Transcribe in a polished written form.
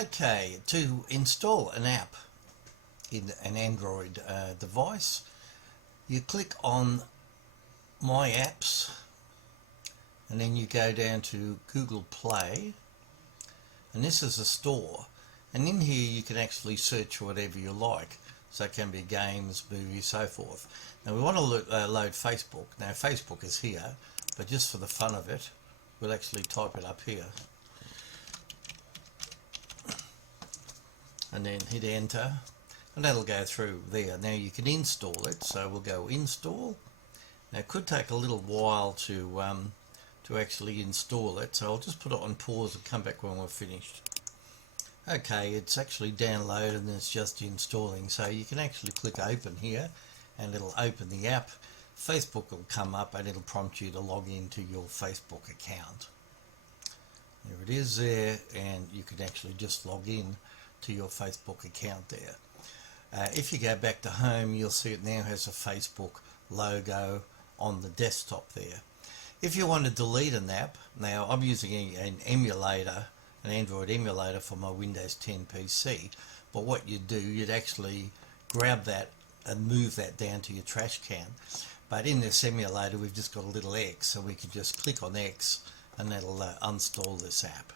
Okay, to install an app in an Android device, you click on My Apps and then you go down to Google Play, and this is a store, and in here you can actually search whatever you like. So it can be games, movies, so forth. Now we want to load Facebook. Now Facebook is here, but just for the fun of it, we'll actually type it up here and then hit enter, and that'll go through there. Now you can install it, so we'll go install. Now it could take a little while to actually install it, so I'll just put it on pause and come back when we're finished. Okay, it's actually downloaded and it's just installing, so you can actually click open here and it'll open the app. Facebook will come up and it'll prompt you to log into your Facebook account. There it is there, and you can actually just log in to your Facebook account there. If you go back to home, you'll see it now has a Facebook logo on the desktop there. If you want to delete an app, now I'm using an emulator, an Android emulator for my Windows 10 PC, but what you'd do, you'd actually grab that and move that down to your trash can. But in this emulator we've just got a little X, so we can just click on X and that'll uninstall this app.